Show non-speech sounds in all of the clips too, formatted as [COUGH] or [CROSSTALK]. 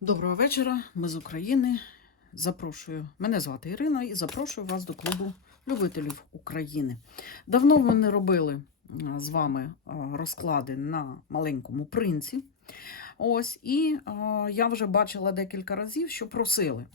Доброго вечора, ми з України. Запрошую, мене звати Ірина і запрошую вас до клубу любителів України. Давно ми не робили з вами розклади на маленькому принці. Ось, і я вже бачила декілька разів, що просили.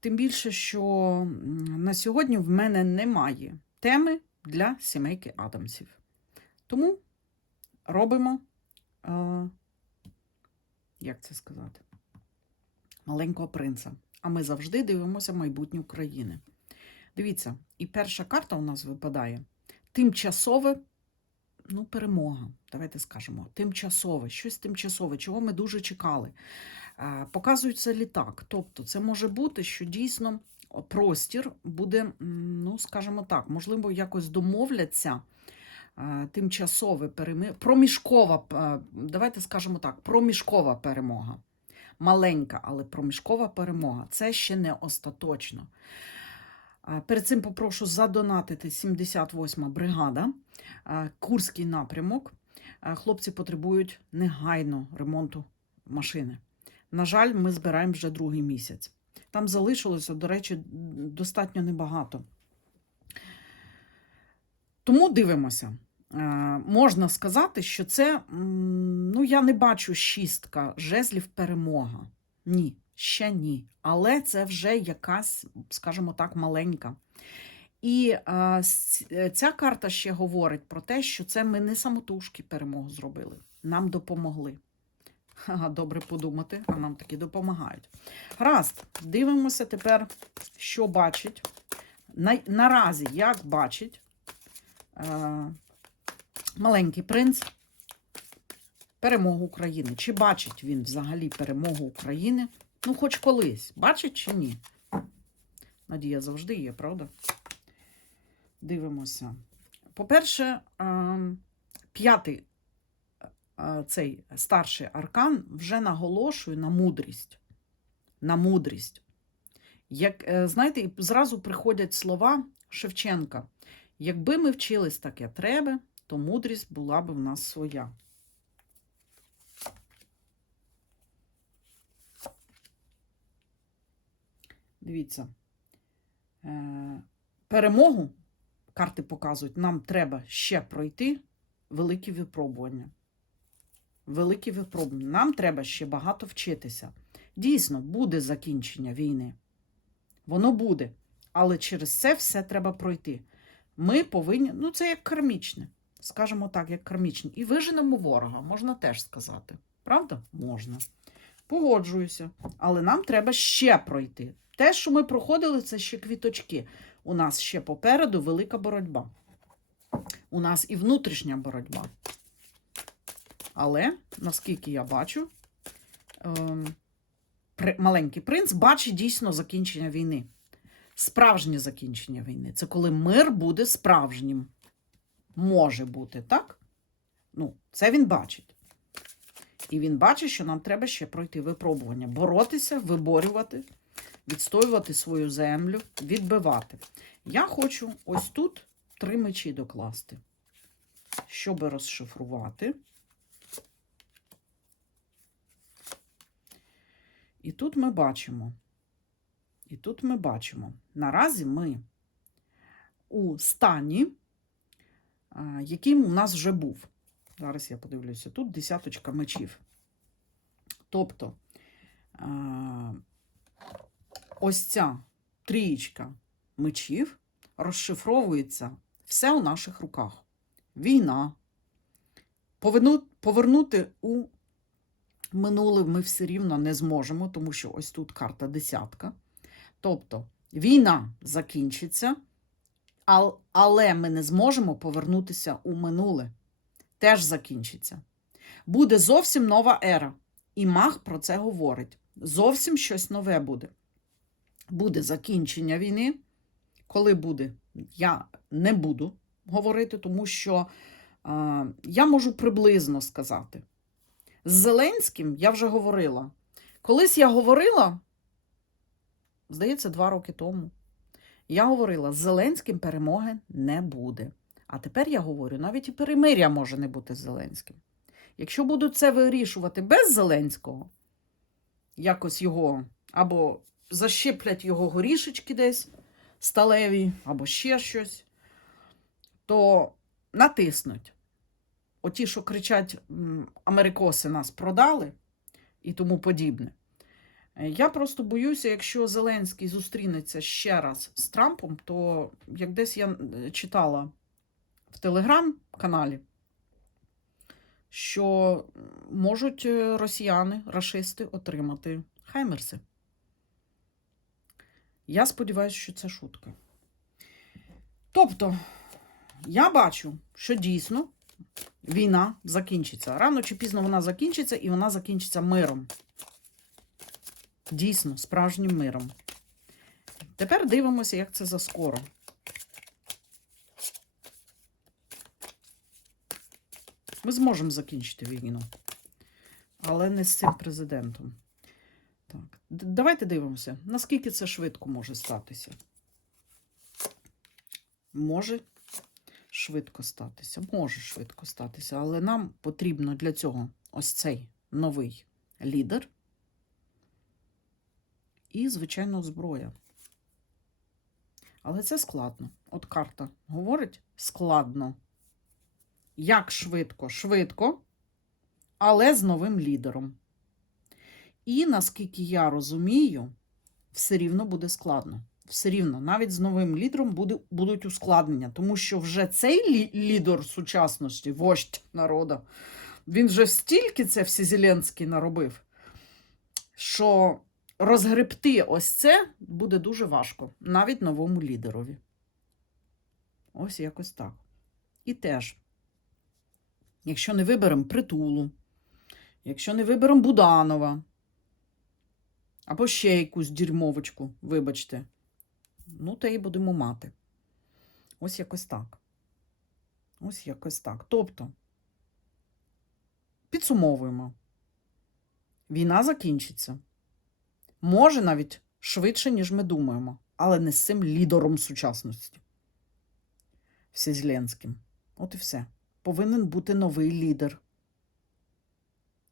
Тим більше, що на сьогодні в мене немає теми для сімейки Адамсів. Тому робимо, як це сказати? Маленького принца. А ми завжди дивимося майбутнє України. Дивіться, і перша карта у нас випадає тимчасове, ну, перемога. Давайте скажемо, тимчасове, щось тимчасове, чого ми дуже чекали. Е, Показується літак. Тобто, це може бути, що дійсно простір буде, ну, скажімо так, можливо, якось домовляться. е, Тимчасове перемир'я, проміжкова, е, давайте скажемо так, проміжкова перемога маленька, але проміжкова перемога. Це ще не остаточно. Перед цим попрошу задонатити 78-ма бригада, Курський напрямок. Хлопці потребують негайно ремонту машини. На жаль, ми збираємо вже другий місяць. Там залишилося, до речі, достатньо небагато. Тому дивимося. Е, можна сказати, що це, ну, я не бачу шістка жезлів перемога. Ні, ще ні. Але це вже якась, скажімо так, маленька. І е, с- е, ця карта ще говорить про те, що це ми не самотужки перемогу зробили. Нам допомогли. Ха, добре подумати, а нам таки допомагають. Гаразд, дивимося тепер, що бачить. На, наразі, як бачить е, маленький принц перемогу України. Чи бачить він взагалі перемогу України? Ну, хоч колись. Бачить чи ні? Надія завжди є, правда? Дивимося. По-перше, ем, п'ятий е, цей старший аркан вже наголошує на мудрість. На мудрість. Як, е, знаєте, зразу приходять слова Шевченка. Якби ми вчились так, як треба, то мудрість була б в нас своя. Дивіться. Е, перемогу, карти показують, нам треба ще пройти великі випробування. Великі випробування. Нам треба ще багато вчитися. Дійсно, буде закінчення війни. Воно буде. Але через це все треба пройти. Ми повинні, ну це як кармічне, скажімо так, як кармічне. І виженемо ворога, можна теж сказати. Правда? Можна. Погоджуюся. Але нам треба ще пройти. Те, що ми проходили, це ще квіточки. У нас ще попереду велика боротьба. У нас і внутрішня боротьба. Але, наскільки я бачу, ем, маленький принц бачить дійсно закінчення війни. Справжнє закінчення війни. Це коли мир буде справжнім. Може бути, так? Ну, це він бачить. І він бачить, що нам треба ще пройти випробування, боротися, виборювати, відстоювати свою землю, відбивати. Я хочу ось тут три мечі докласти, щоб розшифрувати. І тут ми бачимо. І тут ми бачимо, наразі ми у стані, яким у нас вже був. Зараз я подивлюся, тут десяточка мечів. Тобто, ось ця трієчка мечів розшифровується все у наших руках. Війна. Повернути у минуле ми все рівно не зможемо, тому що ось тут карта десятка. Тобто війна закінчиться, але ми не зможемо повернутися у минуле. Теж закінчиться. Буде зовсім нова ера. І маг про це говорить. Зовсім щось нове буде. Буде закінчення війни. Коли буде, я не буду говорити, тому що е, я можу приблизно сказати. З Зеленським я вже говорила. Колись я говорила, здається, два роки тому. Я говорила, з Зеленським перемоги не буде. А тепер я говорю, навіть і перемиря може не бути з Зеленським. Якщо будуть це вирішувати без Зеленського, якось його або защеплять його горішечки десь сталеві, або ще щось, то натиснуть. Оті, що кричать, америкоси нас продали і тому подібне. Е, Я просто боюся, якщо Зеленський зустрінеться ще раз з Трампом, то як десь я е, читала в телеграм-каналі, що можуть е, росіяни, рашисти отримати хаймерси. Я сподіваюся, що це шутка. Тобто, я бачу, що дійсно війна закінчиться. Рано чи пізно вона закінчиться, і вона закінчиться миром. Дійсно, справжнім миром. Тепер дивимося, як це заскоро. Ми зможемо закінчити війну, але не з цим президентом. Так, давайте дивимося, наскільки це швидко може статися. Може швидко статися, може швидко статися, але нам потрібно для цього ось цей новий лідер і, звичайно, зброя. Але це складно. От карта говорить складно. Як швидко? Швидко, але з новим лідером. І наскільки я розумію, все рівно буде складно. Все рівно, навіть з новим лідером буде, будуть ускладнення, тому що вже цей лі- лідер сучасності, вождь народу, він вже стільки це всі Зеленський наробив, що розгребти ось це буде дуже важко, навіть новому лідерові. Ось якось так. І теж, якщо не виберемо притулу, якщо не виберемо Буданова, або ще якусь дерьмовочку, вибачте, ну, те і будемо мати. Ось якось так. Ось якось так. Тобто, підсумовуємо. Війна закінчиться. Може навіть швидше, ніж ми думаємо, але не з цим лідером сучасності. Все Зеленським. От і все. Повинен бути новий лідер.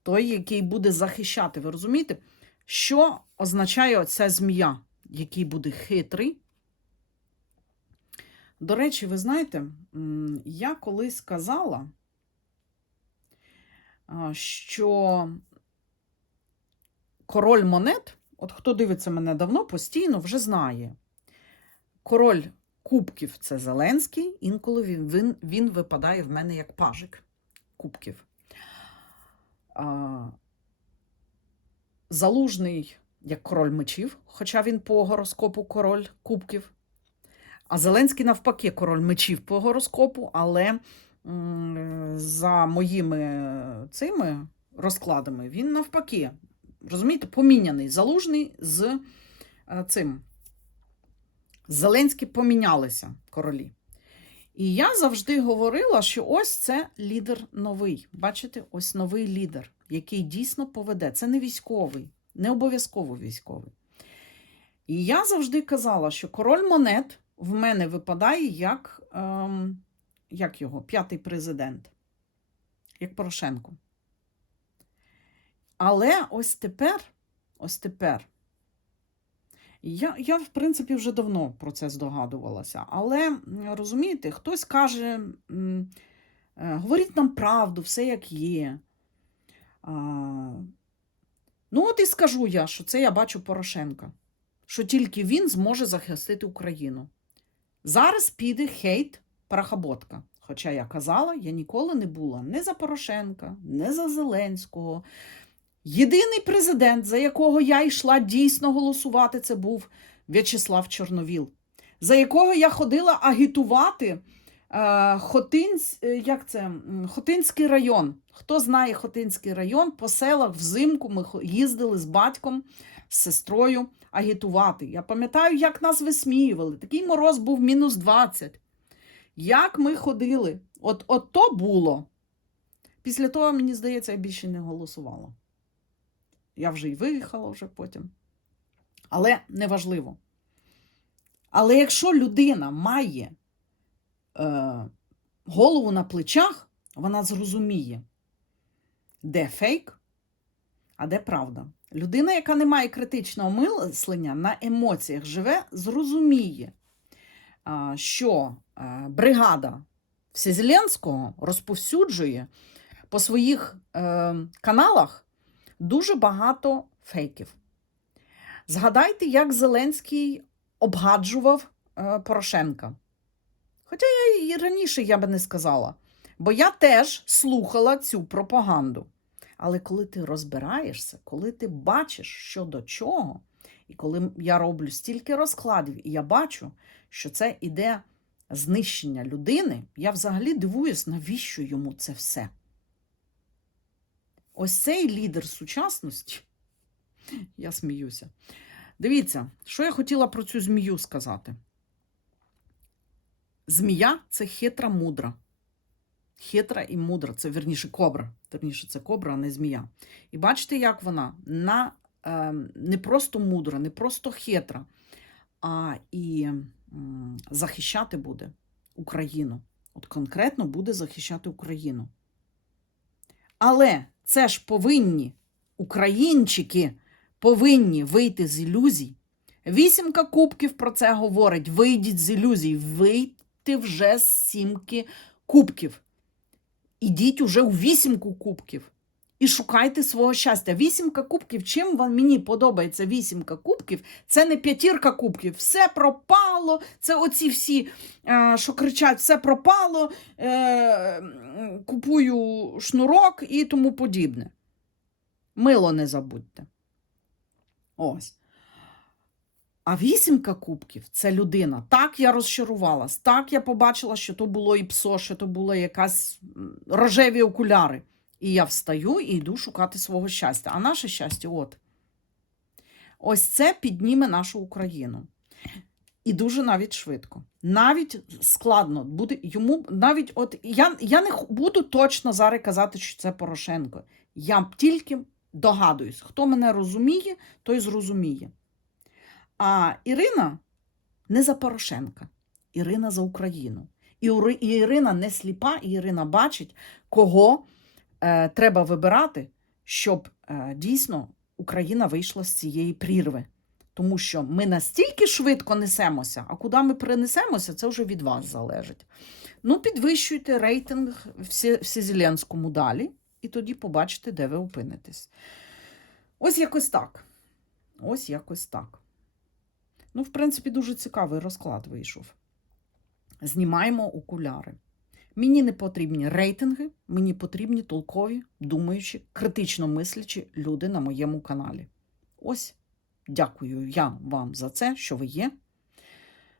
Той, який буде захищати. Ви розумієте, що означає оця змія, який буде хитрий? До речі, ви знаєте, я колись казала, що король монет, от хто дивиться мене давно, постійно вже знає. Король кубків це Зеленський, інколи він, він, він випадає в мене як пажик кубків. А, Залужний як король мечів, хоча він по гороскопу король кубків. А Зеленський навпаки король мечів по гороскопу, але за моїми цими розкладами він навпаки, розумієте, поміняний залужний з е, цим. Зеленські помінялися королі. І я завжди говорила, що ось це лідер новий. Бачите, ось новий лідер, який дійсно поведе. Це не військовий, не обов'язково військовий. І я завжди казала, що король монет в мене випадає як, ем, як його, п'ятий президент, як Порошенко. Але ось тепер, ось тепер. Я, я, в принципі, вже давно про це здогадувалася. Але розумієте, хтось каже: е, говоріть нам правду, все як є. А, ну, от і скажу я, що це я бачу Порошенка, що тільки він зможе захистити Україну. Зараз піде хейт парахаботка. Хоча я казала, я ніколи не була не за Порошенка, не за Зеленського. Єдиний президент, за якого я йшла дійсно голосувати, це був В'ячеслав Чорновіл, за якого я ходила агітувати е, Хотинсь, е, як це, Хотинський район. Хто знає Хотинський район, по селах взимку ми їздили з батьком, з сестрою агітувати. Я пам'ятаю, як нас висміювали. Такий мороз був мінус 20. Як ми ходили? От, от то було. Після того, мені здається, я більше не голосувала. Я вже й виїхала вже потім. Але неважливо. Але якщо людина має е, голову на плечах, вона зрозуміє, де фейк, а де правда. Людина, яка не має критичного мислення, на емоціях живе, зрозуміє, а, що е, бригада Всезеленського розповсюджує по своїх е, каналах дуже багато фейків. Згадайте, як Зеленський обгаджував е, Порошенка. Хоча я і раніше я би не сказала, бо я теж слухала цю пропаганду. Але коли ти розбираєшся, коли ти бачиш, що до чого, і коли я роблю стільки розкладів, і я бачу, що це іде знищення людини, я взагалі дивуюсь, навіщо йому це все. Ось цей лідер сучасності, [LAUGHS] я сміюся. Дивіться, що я хотіла про цю змію сказати. Змія це хитра мудра. Хитра і мудра, це вірніше кобра. Вірніше, це кобра, а не змія. І бачите, як вона на, е, не просто мудра, не просто хитра, а і м, захищати буде Україну. От конкретно буде захищати Україну. Але це ж повинні українчики повинні вийти з ілюзій. Вісімка кубків про це говорить. Вийдіть з ілюзій, вийти вже з сімки кубків. Ідіть уже у вісімку кубків і шукайте свого щастя. Вісімка кубків. Чим вам мені подобається вісімка кубків? Це не п'ятірка кубків. Все пропало. Це оці всі, е, що кричать, все пропало, е, купую шнурок і тому подібне. Мило не забудьте. Ось. А вісімка кубків це людина. Так я розчарувалась, так я побачила, що то було і псо, що то було якась рожеві окуляри. І я встаю і йду шукати свого щастя. А наше щастя, от. Ось це підніме нашу Україну. І дуже навіть швидко. Навіть складно буде йому навіть от я, я не буду точно зараз казати, що це Порошенко. Я тільки догадуюсь, хто мене розуміє, той зрозуміє. А Ірина не за Порошенка, Ірина за Україну. І Ірина не сліпа, і Ірина бачить, кого е, треба вибирати, щоб е, дійсно Україна вийшла з цієї прірви. Тому що ми настільки швидко несемося, а куди ми перенесемося, це вже від вас залежить. Ну, підвищуйте рейтинг всезеленському далі, і тоді побачите, де ви опинитесь. Ось якось так. Ось якось так. Ну, в принципі, дуже цікавий розклад вийшов. Знімаємо окуляри. Мені не потрібні рейтинги, мені потрібні толкові, думаючі, критично мислячі люди на моєму каналі. Ось, дякую я вам за це, що ви є.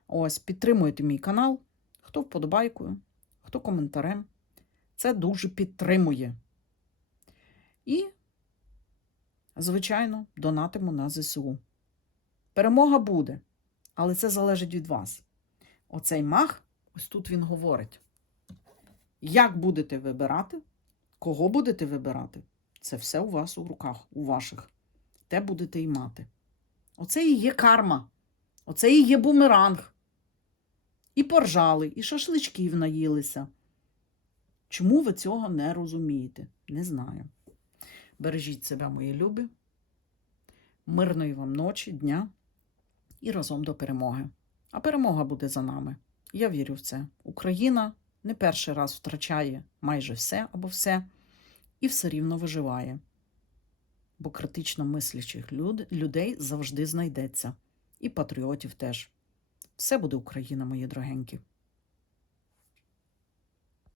Ось, підтримуйте мій канал. Хто вподобайкою, хто коментарем. Це дуже підтримує. І, звичайно, донатимо на ЗСУ. Перемога буде, але це залежить від вас. Оцей мах, ось тут він говорить. Як будете вибирати, кого будете вибирати, це все у вас у руках, у ваших. Те будете і мати. Оце і є карма, оце і є бумеранг. І поржали, і шашличків наїлися. Чому ви цього не розумієте? Не знаю. Бережіть себе, мої любі. Мирної вам ночі, дня і разом до перемоги. А перемога буде за нами. Я вірю в це. Україна не перший раз втрачає майже все або все, і все рівно виживає. Бо критично мислячих люд, людей завжди знайдеться. І патріотів теж. Все буде Україна, мої дорогенькі.